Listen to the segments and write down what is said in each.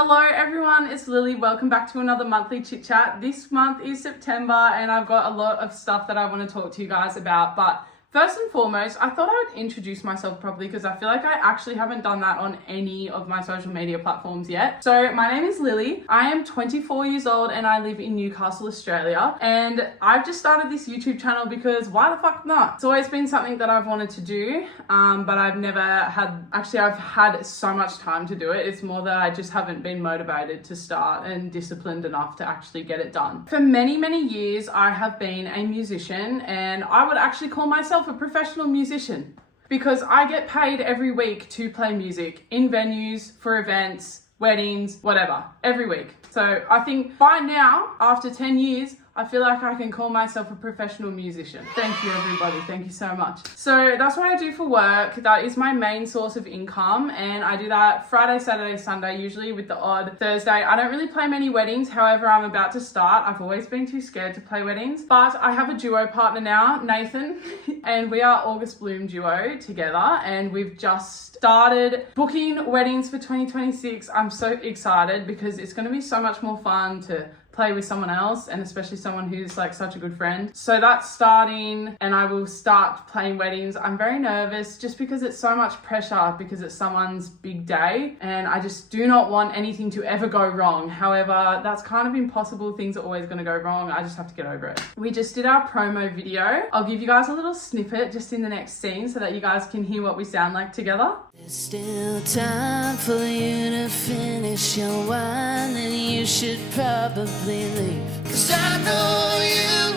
Hello everyone, it's Lily. Welcome back to another monthly chit chat. This month is September and I've got a lot of stuff that I want to talk to you guys about, but first and foremost, I thought I would introduce myself properly because I feel like I actually haven't done that on any of my social media platforms yet. So my name is Lily. I am 24 years old and I live in Newcastle, Australia. And I've just started this YouTube channel because why the fuck not? It's always been something that I've wanted to do, but I've never had, actually I've had so much time to do it. It's more that I just haven't been motivated to start and disciplined enough to actually get it done. For many, many years, I have been a musician and I would actually call myself a professional musician because I get paid every week to play music in venues, for events, weddings, whatever, every week. So I think by now, after 10 years, I feel like I can call myself a professional musician. Thank you everybody, thank you so much. So that's what I do for work. That is my main source of income and I do that Friday, Saturday, Sunday, usually with the odd Thursday. I don't really play many weddings, however, I'm about to start. I've always been too scared to play weddings, but I have a duo partner now, Nathan, and we are August Bloom duo together and we've just started booking weddings for 2026. I'm so excited because it's going to be so much more fun to play with someone else and especially someone who's like such a good friend. So that's starting and I will start playing weddings. I'm very nervous just because it's so much pressure because it's someone's big day and I just do not want anything to ever go wrong. However, that's kind of impossible. Things are always going to go wrong. I just have to get over it. We just did our promo video. I'll give you guys a little snippet just in the next scene so that you guys can hear what we sound like together. There's still time for you to finish your wine, and you should probably leave. 'Cause I know you,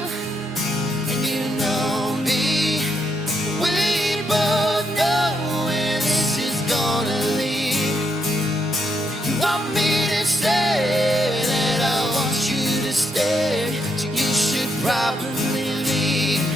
and you know me. We both know where this is gonna lead. You want me to stay, that I want you to stay. So you should probably leave.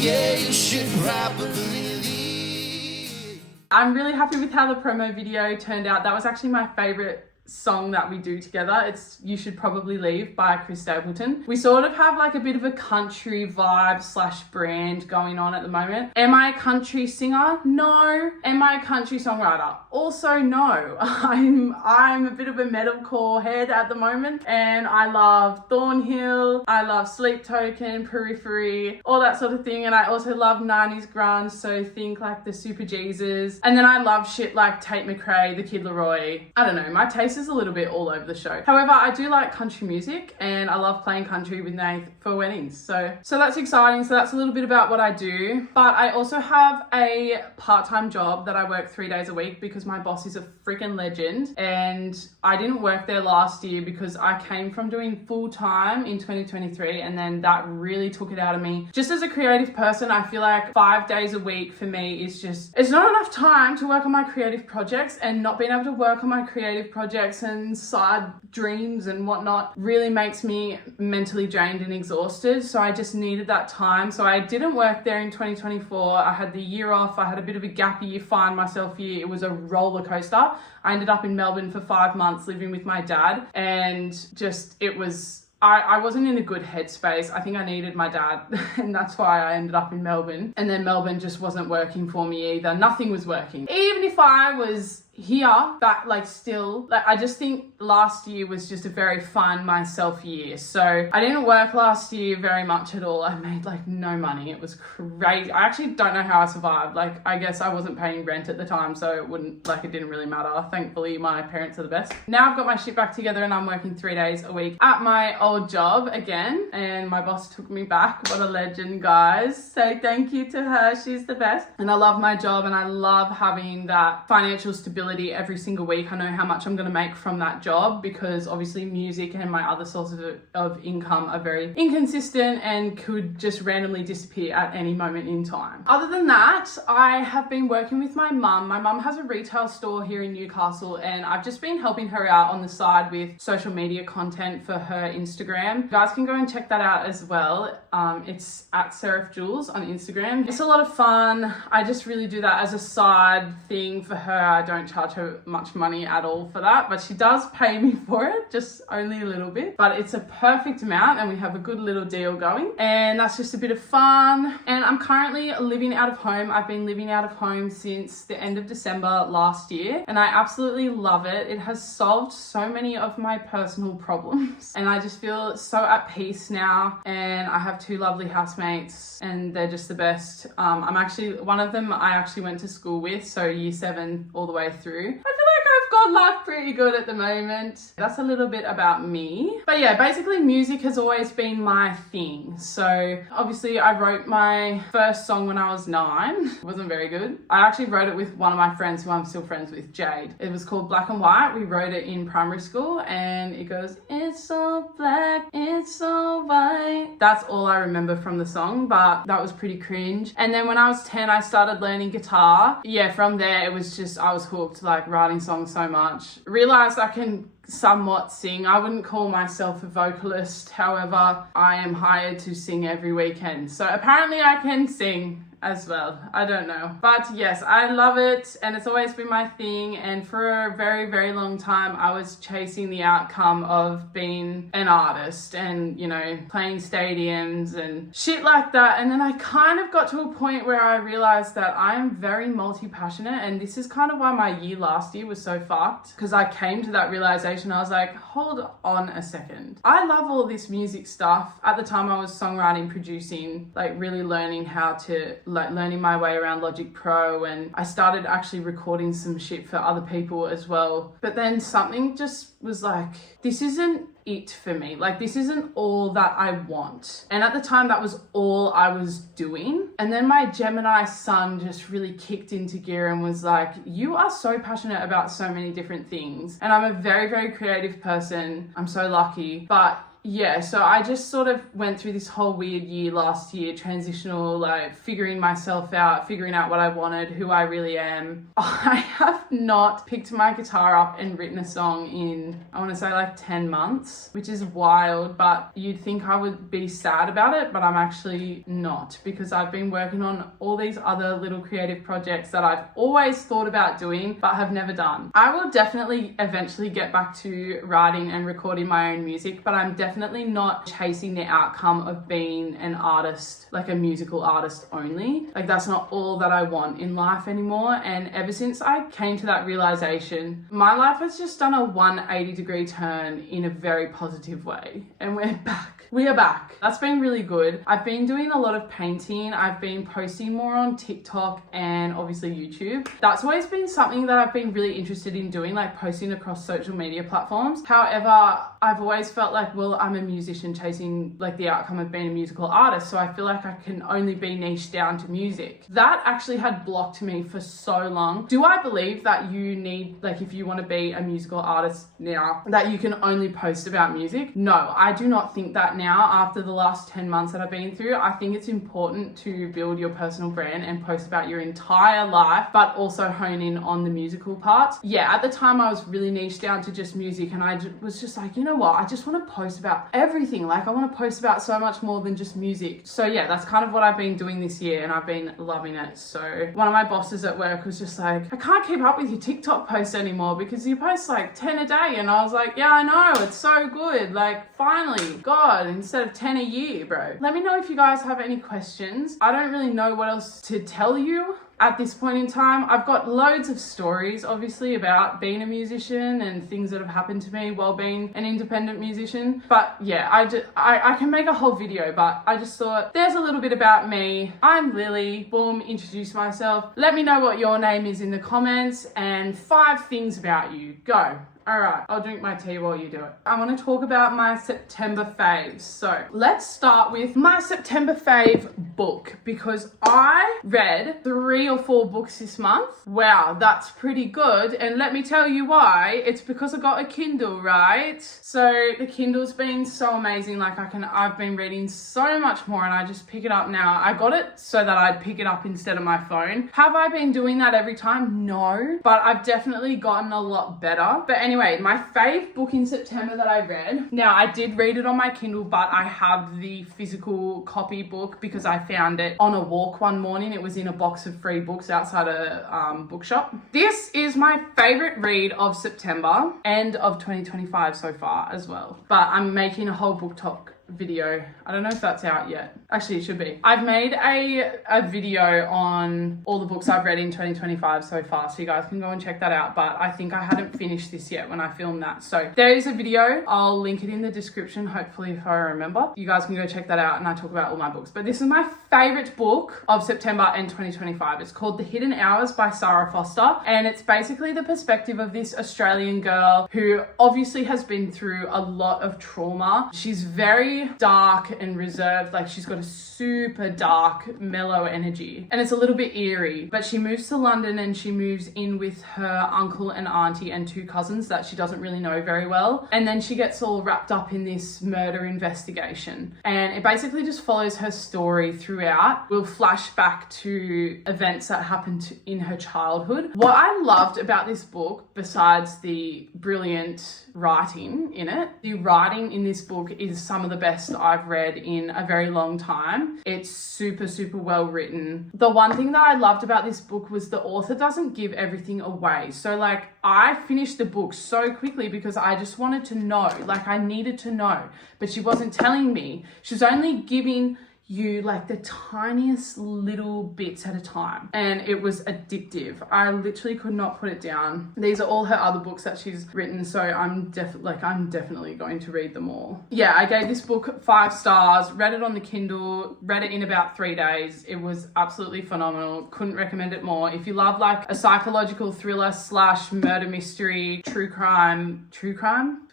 Yeah, you should probably leave. I'm really happy with how the promo video turned out. That was actually my favorite song that we do together. It's You Should Probably Leave by Chris Stapleton. We sort of have like a bit of a country vibe / brand going on at the moment. Am I a country singer? No. Am I a country songwriter? Also no. I'm a bit of a metalcore head at the moment and I love Thornhill, I love Sleep Token, Periphery, all that sort of thing, and I also love 90s grunge, so think like the Super Jesus, and then I love shit like Tate McRae, The Kid Laroi. I don't know, my taste is a little bit all over the show. However, I do like country music and I love playing country with Nath for weddings. So that's exciting. So that's a little bit about what I do. But I also have a part-time job that I work 3 days a week because my boss is a freaking legend. And I didn't work there last year because I came from doing full-time in 2023 and then that really took it out of me. Just as a creative person, I feel like 5 days a week for me is just, it's not enough time to work on my creative projects, and not being able to work on my creative projects and side dreams and whatnot really makes me mentally drained and exhausted. So I just needed that time. So I didn't work there in 2024. I had the year off. I had a bit of a gap year, find myself year. It was a roller coaster. I ended up in Melbourne for 5 months living with my dad and just, it was, I wasn't in a good headspace. I think I needed my dad and that's why I ended up in Melbourne. And then Melbourne just wasn't working for me either. Nothing was working. Even if I was here, but like still, like I just think last year was just a very fun myself year. So I didn't work last year very much at all. I made like no money. It was crazy. I actually don't know how I survived. Like I guess I wasn't paying rent at the time, so it didn't really matter. Thankfully my parents are the best. Now I've got my shit back together and I'm working 3 days a week at my old job again, and my boss took me back. What a legend, guys. So thank you to her. She's the best. And I love my job and I love having that financial stability every single week. I know how much I'm going to make from that job because obviously music and my other sources of income are very inconsistent and could just randomly disappear at any moment in time. Other than that, I have been working with my mum. My mum has a retail store here in Newcastle and I've just been helping her out on the side with social media content for her Instagram. You guys can go and check that out as well. It's at Seraph Jules on Instagram. It's a lot of fun. I just really do that as a side thing for her. I don't charge her much money at all for that, but she does pay me for it, just only a little bit. But it's a perfect amount and we have a good little deal going. And that's just a bit of fun. And I'm currently living out of home. I've been living out of home since the end of December last year, and I absolutely love it. It has solved so many of my personal problems, and I just feel so at peace now. And I have two lovely housemates and they're just the best. I'm actually, one of them I actually went to school with, so year 7 all the way through. I feel like I've got life pretty good at the moment. That's a little bit about me. But yeah, basically music has always been my thing. So obviously I wrote my first song when I was 9. It wasn't very good. I actually wrote it with one of my friends who I'm still friends with, Jade. It was called Black and White. We wrote it in primary school and it goes, it's so black, it's so white. That's all I remember from the song, but that was pretty cringe. And then when I was 10, I started learning guitar. Yeah, from there it was just, I was hooked, like writing songs so much. Realized I can somewhat sing. I wouldn't call myself a vocalist. However, I am hired to sing every weekend. So apparently I can sing as well. I don't know. But yes, I love it and it's always been my thing. And for a very, very long time, I was chasing the outcome of being an artist and, you know, playing stadiums and shit like that. And then I kind of got to a point where I realized that I am very multi-passionate, and this is kind of why my year last year was so fucked, because I came to that realization. I was like, hold on a second. I love all this music stuff. At the time I was songwriting, producing, like really learning how to, like learning my way around Logic Pro, and I started actually recording some shit for other people as well. But then something just was like, this isn't it for me. Like, this isn't all that I want. And at the time that was all I was doing. And then my Gemini sun just really kicked into gear and was like, you are so passionate about so many different things. And I'm a very, very creative person. I'm so lucky. But yeah, so I just sort of went through this whole weird year last year, transitional, like figuring myself out, figuring out what I wanted, who I really am. I have not picked my guitar up and written a song in, I want to say like 10 months, which is wild, but you'd think I would be sad about it, but I'm actually not, because I've been working on all these other little creative projects that I've always thought about doing, but have never done. I will definitely eventually get back to writing and recording my own music, but I'm definitely not chasing the outcome of being an artist, like a musical artist only. Like, that's not all that I want in life anymore. And ever since I came to that realization, my life has just done a 180-degree turn in a very positive way. And we're back. We are back. That's been really good. I've been doing a lot of painting. I've been posting more on TikTok and obviously YouTube. That's always been something that I've been really interested in doing, like posting across social media platforms. However, I've always felt like, well, I'm a musician chasing like the outcome of being a musical artist, so I feel like I can only be niched down to music. That actually had blocked me for so long. Do I believe that you need, like, if you want to be a musical artist now, that you can only post about music? No, I do not think that now. After the last 10 months that I've been through, I think it's important to build your personal brand and post about your entire life, but also hone in on the musical parts. Yeah, at the time I was really niched down to just music, and I was just like, you know what, I just want to post about everything. Like, I want to post about so much more than just music. So yeah, that's kind of what I've been doing this year, and I've been loving it. So one of my bosses at work was just like, I can't keep up with your TikTok posts anymore because you post like 10 a day. And I was like, yeah, I know, it's so good. Like, finally, God, instead of 10 a year, bro. Let me know if you guys have any questions. I don't really know what else to tell you at this point in time. I've got loads of stories, obviously, about being a musician and things that have happened to me while being an independent musician. But yeah, I can make a whole video, but I just thought there's a little bit about me. I'm Lily. Boom, introduce myself. Let me know what your name is in the comments and 5 things about you. Go. All right, I'll drink my tea while you do it. I want to talk about my September faves. So let's start with my September fave book, because I read 3 3 or 4 books this month. Wow, that's pretty good. And let me tell you why. It's because I got a Kindle, right? So the Kindle's been so amazing. Like I've been reading so much more, and I just pick it up now. I got it so that I'd pick it up instead of my phone. Have I been doing that every time? No, but I've definitely gotten a lot better. But anyway, my fave book in September that I read. Now I did read it on my Kindle, but I have the physical copy book because I found it on a walk one morning. It was in a box of free books outside a bookshop. This is my favorite read of September and of 2025 so far as well. But I'm making a whole book talk video. I don't know if that's out yet. Actually, it should be. I've made a video on all the books I've read in 2025 so far, so you guys can go and check that out. But I think I hadn't finished this yet when I filmed that. So there is a video. I'll link it in the description, hopefully, if I remember. You guys can go check that out, and I talk about all my books. But this is my favorite book of September and 2025. It's called The Hidden Hours by Sarah Foster, and it's basically the perspective of this Australian girl who obviously has been through a lot of trauma. She's very dark and reserved. Like, she's got a super dark, mellow energy, and it's a little bit eerie. But she moves to London, and she moves in with her uncle and auntie and 2 cousins that she doesn't really know very well. And then she gets all wrapped up in this murder investigation, and it basically just follows her story throughout. We'll flash back to events that happened in her childhood. What I loved about this book, besides the brilliant writing in it, the writing in this book is some of the best I've read in a very long time. It's super, super well written. The one thing that I loved about this book was the author doesn't give everything away. So like, I finished the book so quickly because I just wanted to know, like I needed to know, but she wasn't telling me. She was only giving you like the tiniest little bits at a time, and it was addictive. I literally could not put it down. These are all her other books that she's written, so I'm definitely going to read them all. Yeah, I gave this book 5 stars, read it on the Kindle, read it in about 3 days. It was absolutely phenomenal. Couldn't recommend it more. If you love like a psychological thriller / murder mystery, true crime,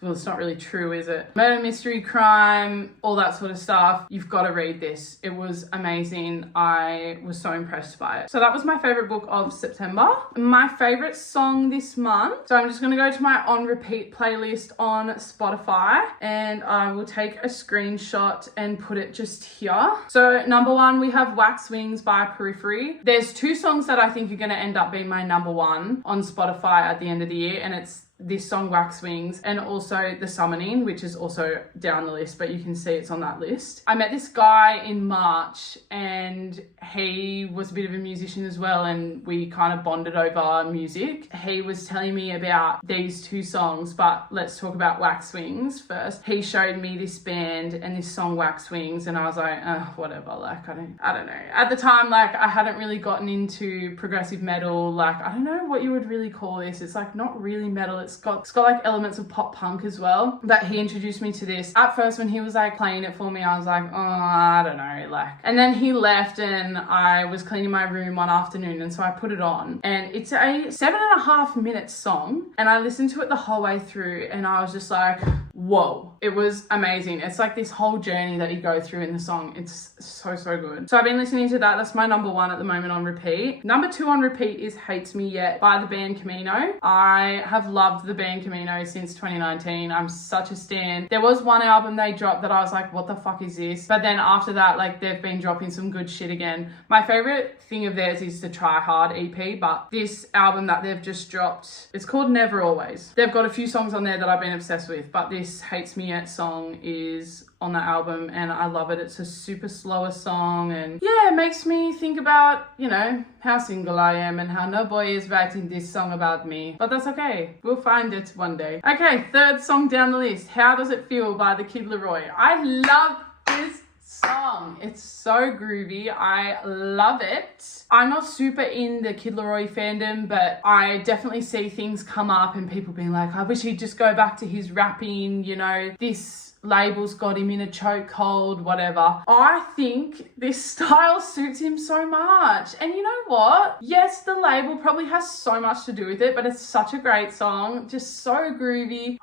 well, it's not really true, is it? Murder mystery, crime, all that sort of stuff, you've got to read this. It was amazing. I was so impressed by it. So that was my favorite book of September. My favorite song this month. So I'm just going to go to my on repeat playlist on Spotify, and I will take a screenshot and put it just here. So number 1, we have Wax Wings by Periphery. There's 2 songs that I think are going to end up being my number 1 on Spotify at the end of the year, and it's this song Wax Wings and also The Summoning, which is also down the list, but you can see it's on that list. I met this guy in March, and he was a bit of a musician as well, and we kind of bonded over music. He was telling me about these 2 songs, but let's talk about Wax Wings first. He showed me this band and this song Wax Wings, and I was like, whatever, like I don't know. At the time, like I hadn't really gotten into progressive metal. Like, I don't know what you would really call this. It's like not really metal. It's got like elements of pop punk as well. But he introduced me to this. At first, when he was like playing it for me, I was like, oh, I don't know, like. And then he left, and I was cleaning my room one afternoon, and so I put it on. And it's a 7.5 minute song, and I listened to it the whole way through, and I was just like, whoa, it was amazing. It's like this whole journey that you go through in the song. It's so, so good. So I've been listening to that. That's my number 1 at the moment on repeat. Number 2 on repeat is Hates Me Yet by the band Camino. I have loved the band Camino since 2019. I'm such a stan. There was one album they dropped that I was like, what the fuck is this? But then after that, like, they've been dropping some good shit again. My favorite thing of theirs is the Try Hard EP, but this album that they've just dropped, it's called Never Always. They've got a few songs on there that I've been obsessed with, but this Hates Me Yet song is on that album, and I love it. It's a super slower song, and yeah, it makes me think about, you know, how single I am and how no boy is writing this song about me. But that's okay. We'll find it one day. Okay, 3rd song down the list, How Does It Feel by the Kid Laroi. I love this song. It's so groovy. I love it. I'm not super in the Kid Laroi fandom, but I definitely see things come up and people being like, I wish he'd just go back to his rapping, you know, this label's got him in a chokehold, whatever. I think this style suits him so much. And you know what? Yes, the label probably has so much to do with it, but it's such a great song. Just so groovy.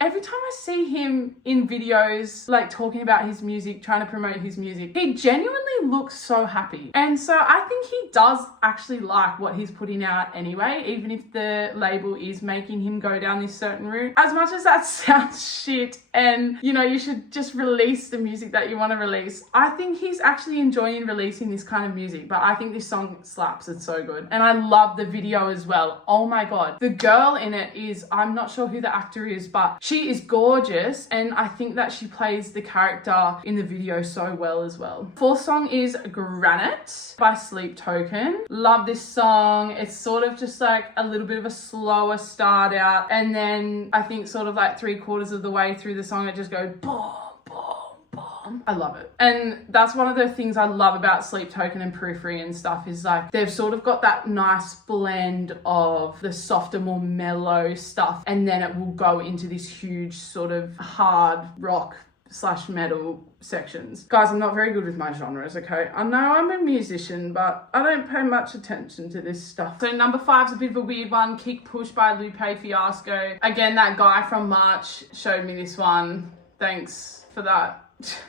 every time I see him in videos, like talking about his music, trying to promote his music, he genuinely looks so happy. And so I think he does actually like what he's putting out anyway, even if the label is making him go down this certain route. As much as that sounds shit and, you know, you should just release the music that you want to release, I think he's actually enjoying releasing this kind of music. But I think this song slaps. It's so good. And I love the video as well. Oh my God. The girl in it is, I'm not sure who the actor is, but she is gorgeous. And I think that she plays the character in the video so well as well. Fourth song is Granite by Sleep Token. Love this song. It's sort of just like a little bit of a slower start out. And then I think sort of like 3/4 of the way through the song, it just goes boom, boom, boom. I love it. And that's one of the things I love about Sleep Token and Periphery and stuff is like they've sort of got that nice blend of the softer, more mellow stuff. And then it will go into this huge sort of hard rock / metal sections. Guys, I'm not very good with my genres, okay? I know I'm a musician, but I don't pay much attention to this stuff. So number 5 is a bit of a weird one, Kick Push by Lupe Fiasco. Again, that guy from March showed me this one. Thanks for that.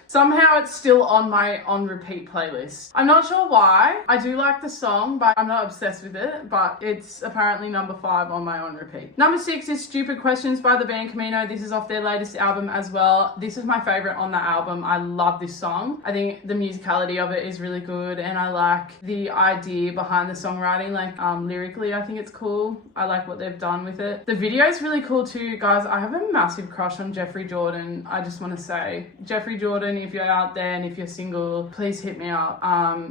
Somehow it's still on my on repeat playlist. I'm not sure why. I do like the song, but I'm not obsessed with it, but it's apparently number 5 on my on repeat. Number 6 is Stupid Questions by the band Camino. This is off their latest album as well. This is my favorite on the album. I love this song. I think the musicality of it is really good, and I like the idea behind the songwriting. Like lyrically, I think it's cool. I like what they've done with it. The video is really cool too, guys. I have a massive crush on Jeffrey Jordan. I just want to say, Jeffrey Jordan, if you're out there and if you're single, please hit me up.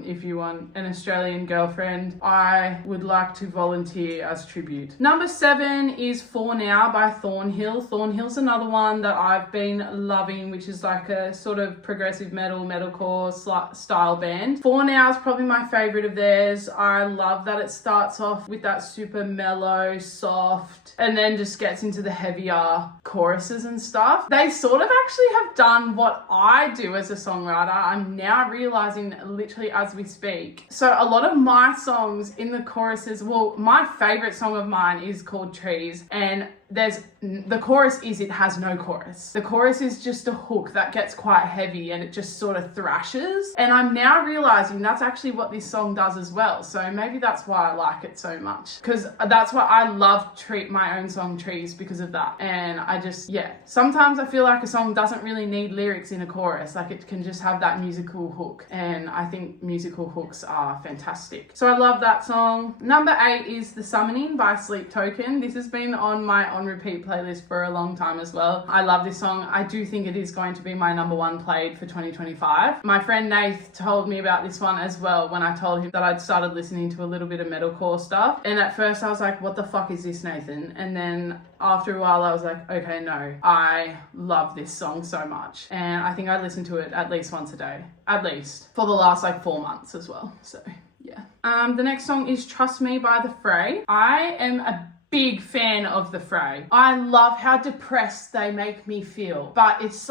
If you want an Australian girlfriend, I would like to volunteer as tribute. Number 7 is For Now by Thornhill. Thornhill's another one that I've been loving, which is like a sort of progressive metalcore style band. For Now is probably my favorite of theirs. I love that it starts off with that super mellow, soft, and then just gets into the heavier choruses and stuff. They sort of actually have done what I do as a songwriter. I'm now realizing literally as we speak. So a lot of my songs in the choruses, well, my favorite song of mine is called Trees, and the chorus is, it has no chorus. The chorus is just a hook that gets quite heavy and it just sort of thrashes. And I'm now realizing that's actually what this song does as well. So maybe that's why I like it so much, because that's why I love my own song Trees, because of that. And I just, yeah, sometimes I feel like a song doesn't really need lyrics in a chorus. Like it can just have that musical hook. And I think musical hooks are fantastic. So I love that song. Number 8 is The Summoning by Sleep Token. This has been on my on repeat playlist for a long time as well. I love this song. I do think it is going to be my number 1 played for 2025. My friend Nath told me about this one as well when I told him that I'd started listening to a little bit of metalcore stuff. And at first I was like, what the fuck is this, Nathan? And then after a while I was like, okay, no, I love this song so much. And I think I listen to it at least once a day, at least for the last like 4 months as well. So yeah. The next song is Trust Me by The Fray. I am a big fan of The Fray. I love how depressed they make me feel, but it's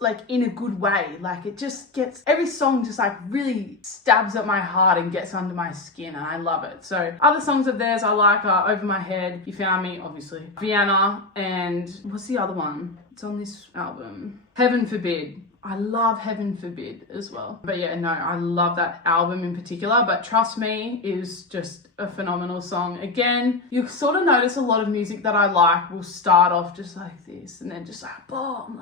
like in a good way. Like it just gets, every song just like really stabs at my heart and gets under my skin, and I love it. So other songs of theirs I like are Over My Head, You Found Me, obviously, Vienna, and what's the other one? It's on this album, Heaven Forbid. I love Heaven Forbid as well. But yeah, no, I love that album in particular, but Trust Me is just a phenomenal song. Again, you sort of notice a lot of music that I like will start off just like this and then just like boom,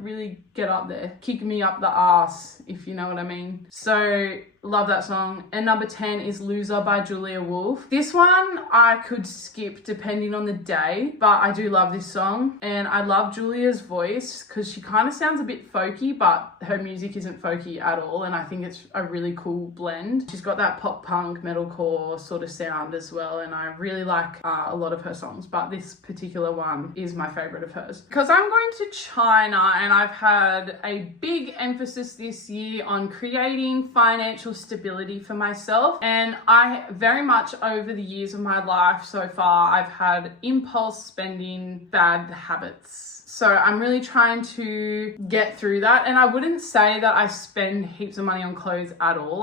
really get up there, kick me up the ass, if you know what I mean. So love that song. And number 10 is Loser by Julia Wolf. This one I could skip depending on the day, but I do love this song. And I love Julia's voice because she kind of sounds a bit folky, but her music isn't folky at all. And I think it's a really cool blend. She's got that pop punk metalcore sort of sound as well. And I really like a lot of her songs, but this particular one is my favorite of hers. Because I'm going to China, and I've had a big emphasis this year on creating financial stability for myself. And I very much over the years of my life so far, I've had impulse spending, bad habits. So I'm really trying to get through that. And I wouldn't say that I spend heaps of money on clothes at all.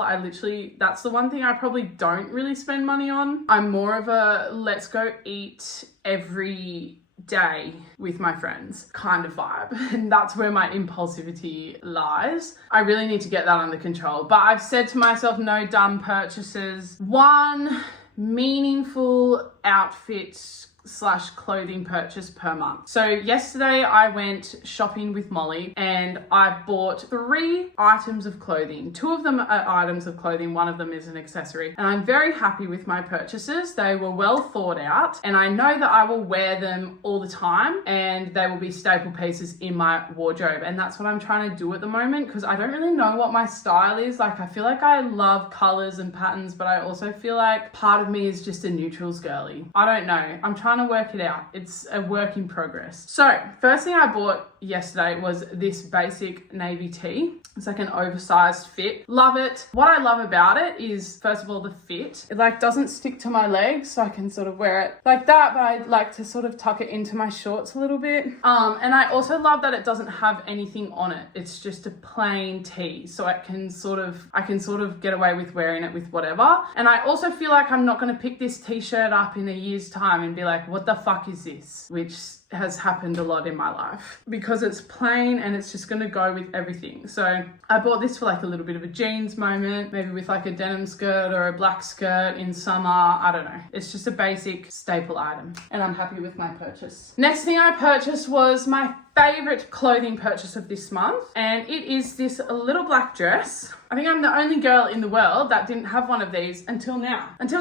That's the one thing I probably don't really spend money on. I'm more of a let's go eat every day with my friends kind of vibe. And that's where my impulsivity lies. I really need to get that under control. But I've said to myself, no dumb purchases. One meaningful outfit / clothing purchase per month. So yesterday I went shopping with Molly and I bought 3 items of clothing. 2 of them are items of clothing, 1 of them is an accessory. And I'm very happy with my purchases. They were well thought out and I know that I will wear them all the time and they will be staple pieces in my wardrobe. And that's what I'm trying to do at the moment because I don't really know what my style is. Like I feel like I love colors and patterns, but I also feel like part of me is just a neutrals girly. I don't know. I'm trying to work it out. It's a work in progress. So first thing I bought yesterday was this basic navy tee. It's like an oversized fit. Love it. What I love about it is, first of all, the fit. It like doesn't stick to my legs, so I can sort of wear it like that, but I like to sort of tuck it into my shorts a little bit. And I also love that it doesn't have anything on it. It's just a plain tee, so I can sort of get away with wearing it with whatever. And I also feel like I'm not going to pick this t-shirt up in a year's time and be like, what the fuck is this? Which has happened a lot in my life because it's plain and it's just going to go with everything. So I bought this for like a little bit of a jeans moment, maybe with like a denim skirt or a black skirt in summer. I don't know. It's just a basic staple item and I'm happy with my purchase. Next thing I purchased was my favorite clothing purchase of this month, and it is this little black dress. I think I'm the only girl in the world that didn't have one of these until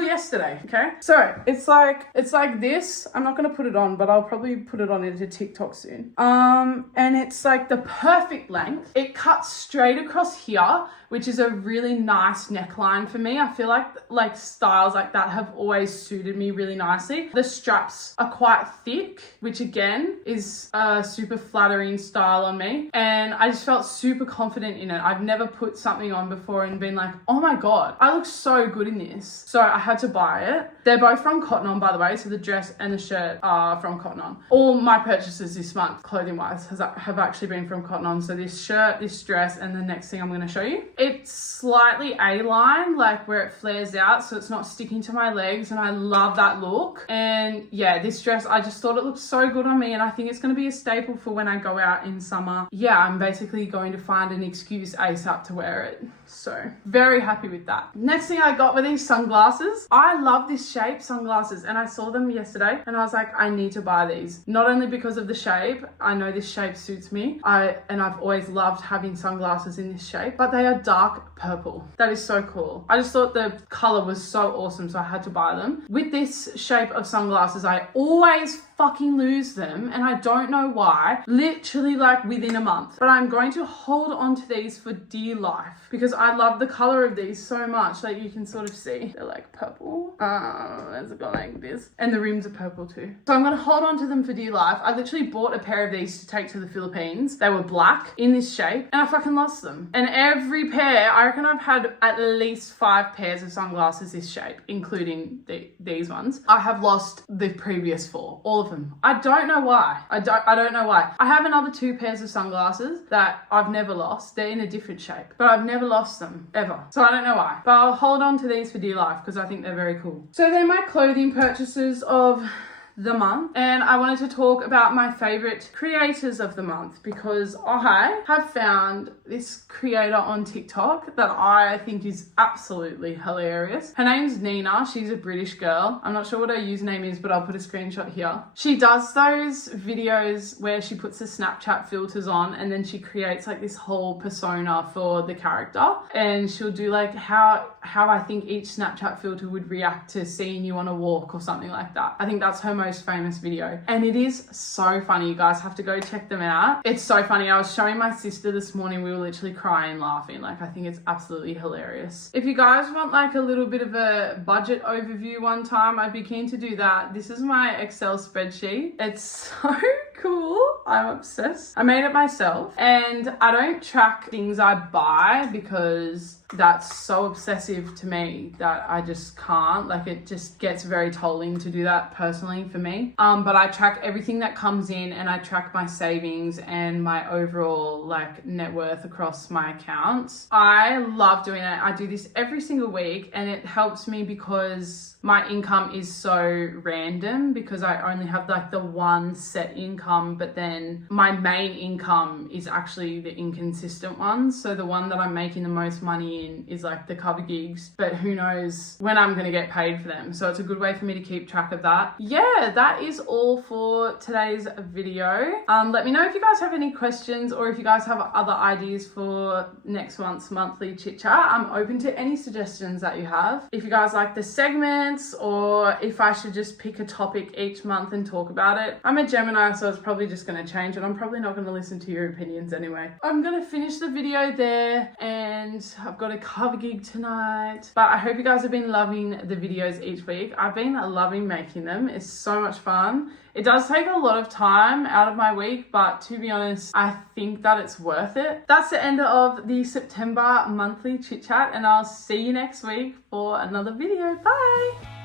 yesterday. Okay, so it's like this. I'm not going to put it on, but I'll probably put it on into TikTok soon. And it's like the perfect length. It cuts straight across here, which is a really nice neckline for me. I feel like styles like that have always suited me really nicely. The straps are quite thick, which again is a super flattering style on me. And I just felt super confident in it. I've never put something on before and been like, oh my God, I look so good in this. So I had to buy it. They're both from Cotton On, by the way. So the dress and the shirt are from Cotton On. All my purchases this month, clothing wise, have actually been from Cotton On. So this shirt, this dress, and the next thing I'm going to show you. It's slightly A-line, like where it flares out, so it's not sticking to my legs, and I love that look. And yeah, this dress, I just thought it looked so good on me, and I think it's going to be a staple for when I go out in summer. Yeah, I'm basically going to find an excuse ASAP to wear it. So very happy with that. Next thing I got were these sunglasses. I love this shape sunglasses, and I saw them yesterday and I was like, I need to buy these. Not only because of the shape, I know this shape suits me. I've always loved having sunglasses in this shape, but they are dark purple. That is so cool. I just thought the color was so awesome, so I had to buy them. With this shape of sunglasses, I always fucking lose them, and I don't know why, literally like within a month. But I'm going to hold on to these for dear life because I love the color of these so much. Like you can sort of see they're like purple. There's a guy like this, and the rims are purple too. So I'm going to hold on to them for dear life. I literally bought a pair of these to take to the Philippines. They were black in this shape and I fucking lost them. And every pair, I reckon I've had at least 5 pairs of sunglasses this shape, including these ones. I have lost the previous 4, all of them. I don't know why. I don't know why. I have another 2 pairs of sunglasses that I've never lost. They're in a different shape, but I've never lost them ever. So I don't know why, but I'll hold on to these for dear life because I think they're very cool. So they're my clothing purchases of the month, and I wanted to talk about my favorite creators of the month because I have found this creator on TikTok that I think is absolutely hilarious. Her name's Nina. She's a British girl. I'm not sure what her username is, but I'll put a screenshot here. She does those videos where she puts the Snapchat filters on and then she creates like this whole persona for the character, and she'll do like how I think each Snapchat filter would react to seeing you on a walk or something like that. I think that's her most famous video, and it is so funny. You guys have to go check them out. It's so funny. I was showing my sister this morning. We were literally crying laughing. Like, I think it's absolutely hilarious. If you guys want like a little bit of a budget overview one time, I'd be keen to do that. This is my Excel spreadsheet. It's so cool. I'm obsessed. I made it myself, and I don't track things I buy because that's so obsessive to me that I just can't. Like, it just gets very tolling to do that personally for me. But I track everything that comes in, and I track my savings and my overall like net worth across my accounts. I love doing it. I do this every single week, and it helps me because my income is so random because I only have like the one set income, but then my main income is actually the inconsistent one. So the one that I'm making the most money in is like the cover gigs, but who knows when I'm going to get paid for them. So it's a good way for me to keep track of that. Yeah, that is all for today's video. Let me know if you guys have any questions or if you guys have other ideas for next month's monthly chit chat. I'm open to any suggestions that you have. If you guys like the segment, or if I should just pick a topic each month and talk about it. I'm a Gemini, so it's probably just going to change, and I'm probably not going to listen to your opinions anyway. I'm going to finish the video there, and I've got a cover gig tonight. But I hope you guys have been loving the videos each week. I've been loving making them. It's so much fun. It does take a lot of time out of my week, but to be honest, I think that it's worth it. That's the end of the September monthly chit chat, and I'll see you next week for another video. Bye.